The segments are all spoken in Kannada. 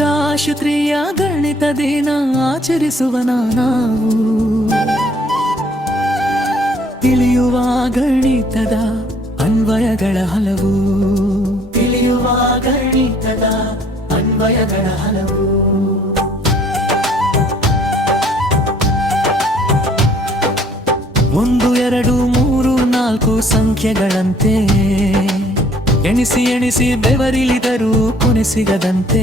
ರಾಷ್ಟ್ರೀಯ ಗಣಿತ ದಿನ ಆಚರಿಸುವ ನಾವು ತಿಳಿಯುವ ಗಣಿತದ ಅನ್ವಯಗಳ ಹಲವು ತಿಳಿಯುವ ಗಣಿತದ ಅನ್ವಯಗಳ ಹಲವು 1 2 3 4 ಸಂಖ್ಯೆಗಳಂತೆ ಎಣಿಸಿ ಎಣಿಸಿ ಬೆವರಿಳಿದರೂ ಕೊನೆ ಸಿಗದಂತೆ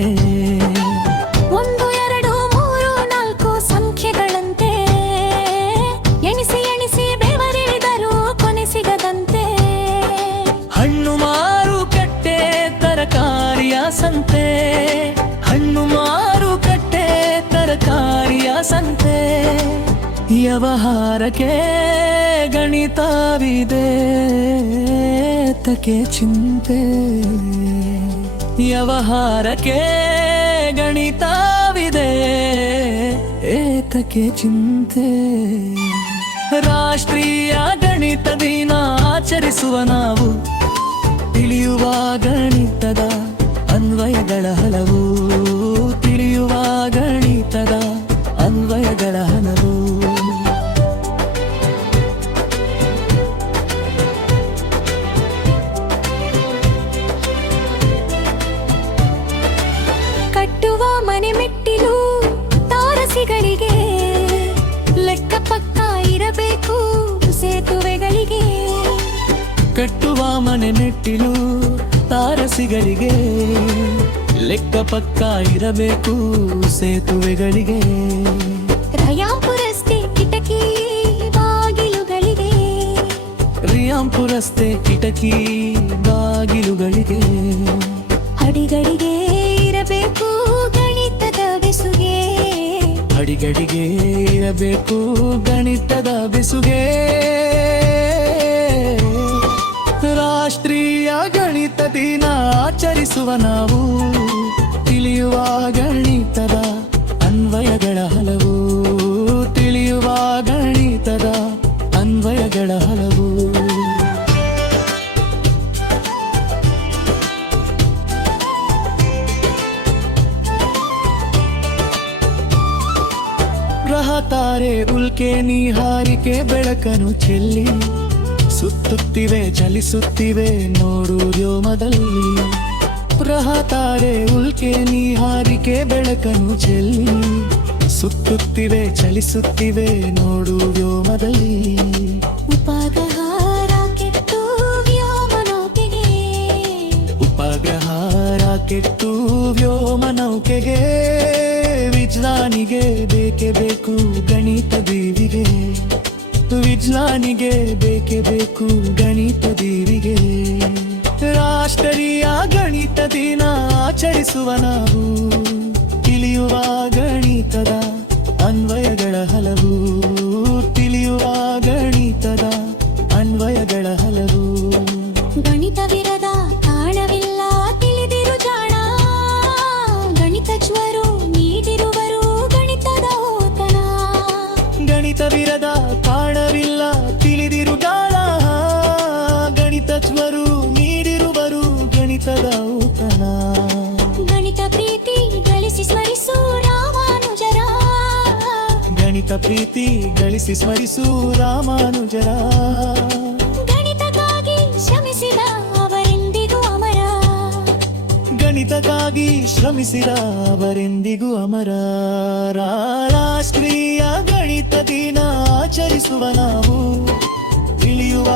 1 2 3 4 ಸಂಖ್ಯೆಗಳಂತೆ ಎಣಿಸಿ ಎಣಿಸಿ ಬೆವರಿಳಿದರೂ ಕೊನೆ ಸಿಗದಂತೆ ಹಣ್ಣು ಮಾರುಕಟ್ಟೆ ತರಕಾರಿಯ ಸಂತೆ ಹಣ್ಣು ಮಾರುಕಟ್ಟೆ ತರಕಾರಿಯ ಸಂತೆ ವ್ಯವಹಾರಕ್ಕೆ ಗಣಿತವಿದೆ ತಕ್ಕೆ ಚಿಂತೆ ವ್ಯವಹಾರಕ್ಕೆ ಗಣಿತವಿದೆ ಏತಕ್ಕೆ ಚಿಂತೆ ರಾಷ್ಟ್ರೀಯ ಗಣಿತ ದಿನ ಆಚರಿಸುವ ನಾವು ತಿಳಿಯುವ ಗಣಿತದ ಅನ್ವಯಗಳ ಹಲವು ತಿಳಿಯುವ ಗಣಿತದ ಅನ್ವಯಗಳ ಹಲವು ಕಟ್ಟುವ ಮನೆ ಮೆಟ್ಟಿಲು ತಾರಸಿಗಳಿಗೆ ಲೆಕ್ಕ ಪಕ್ಕ ಇರಬೇಕು ಸೇತುವೆಗಳಿಗೆ ಕಟ್ಟುವ ಮನೆ ಮೆಟ್ಟಿಲು ತಾರಸಿಗಳಿಗೆ ಲೆಕ್ಕ ಪಕ್ಕ ಇರಬೇಕು ಸೇತುವೆಗಳಿಗೆ ರಾಯಾಂಪುರ ರಸ್ತೆ ಕಿಟಕಿ ಬಾಗಿಲುಗಳಿಗೆ ರಾಯಾಂಪುರ ರಸ್ತೆ ಕಿಟಕಿ ಬಾಗಿಲುಗಳಿಗೆ ಅಡಿಗಡಿಗೆ ಇರಬೇಕು ಗಣಿತದ ಬೆಸುಗೆ ಅಡಿಗಡಿಗೆ ಇರಬೇಕು ಗಣಿತದ ಬೆಸುಗೆ ರಾಷ್ಟ್ರೀಯ ಗಣಿತ ದಿನ ಆಚರಿಸುವ ನಾವು ತಿಳಿಯುವ ಗಣಿತದ ಅನ್ವಯಗಳ ಹಲವು ತಿಳಿಯುವ ಗಣಿತದ ಅನ್ವಯಗಳ ಹಲವು ಗ್ರಹ ತಾರೆ ಉಲ್ಕೆ ನೀಹಾರಿಕೆ ಬೆಳಕನ್ನು ಚೆಲ್ಲಿ ಸುತ್ತುತ್ತಿವೆ ಚಲಿಸುತ್ತಿವೆ ನೋಡು ವ್ಯೋಮದಲ್ಲಿ ಗ್ರಹ ತಾರೆ ಉಲ್ಕೆ ನೀಹಾರಿಕೆ ಬೆಳಕನ್ನು ಚೆಲ್ಲಿ ಸುತ್ತುತ್ತಿವೆ ಚಲಿಸುತ್ತಿವೆ ನೋಡು ವ್ಯೋಮದಲ್ಲಿ ಉಪಗ್ರಹ ರಾಕೆಟ್ಟು ವ್ಯೋಮನೌಕೆಗೆ ಉಪಗ್ರಹ ರಾಕೆಟ್ಟು ವ್ಯೋಮನೌಕೆಗೆ ವಿಜ್ಞಾನಿಗೆ ಬೇಕೇ ಬೇಕು ಗಣಿತ ದೀವಿಗೆ ವಿಜ್ಞಾನಿಗೆ ಬೇಕೇ ಬೇಕು ಗಣಿತ ದೀವಿಗೆ ರಾಷ್ಟ್ರೀಯ ಗಣಿತ ದಿನ ಆಚರಿಸುವ ನಾವು ತಿಳಿಯುವ ಗಣಿತದ ಅನ್ವಯಗಳ ಹಲವು ತಿಳಿಯುವ ಗಣಿತದ ಅನ್ವಯಗಳ ಹಲವು ಗಣಿತವಿರದ ಕಾರಣವಿಲ್ಲ ತಿಳಿದಿರು ಜಾಣ ಗಣಿತಜ್ಞರು ನೀಡಿರುವರು ಗಣಿತದ ಓತನ ಗಣಿತವಿರದ ಕಾರಣವಿಲ್ಲ ತಿಳಿದಿರು ಜಾಣ ಗಣಿತಜ್ಞರು ನೀಡಿರುವರು ಗಣಿತದ ಓತನ ಗಣಿತ ಪ್ರೀತಿ ಗಳಿಸಿ ಸ್ಮರಿಸು ರಾಮಾನುಜರ ಗಣಿತ ಪ್ರೀತಿ ಗಳಿಸಿ ಸ್ಮರಿಸು ರಾಮಾನುಜರ ಗಣಿತಕ್ಕಾಗಿ ಶ್ರಮಿಸಿದ ಅವರೆಂದಿಗೂ ಅಮರ ಗಣಿತಕ್ಕಾಗಿ ಶ್ರಮಿಸಿದ ಅವರೆಂದಿಗೂ ಅಮರ ರಾಷ್ಟ್ರೀಯ ಗಣಿತ ದಿನ ಆಚರಿಸುವ ನಾವು ತಿಳಿಯುವ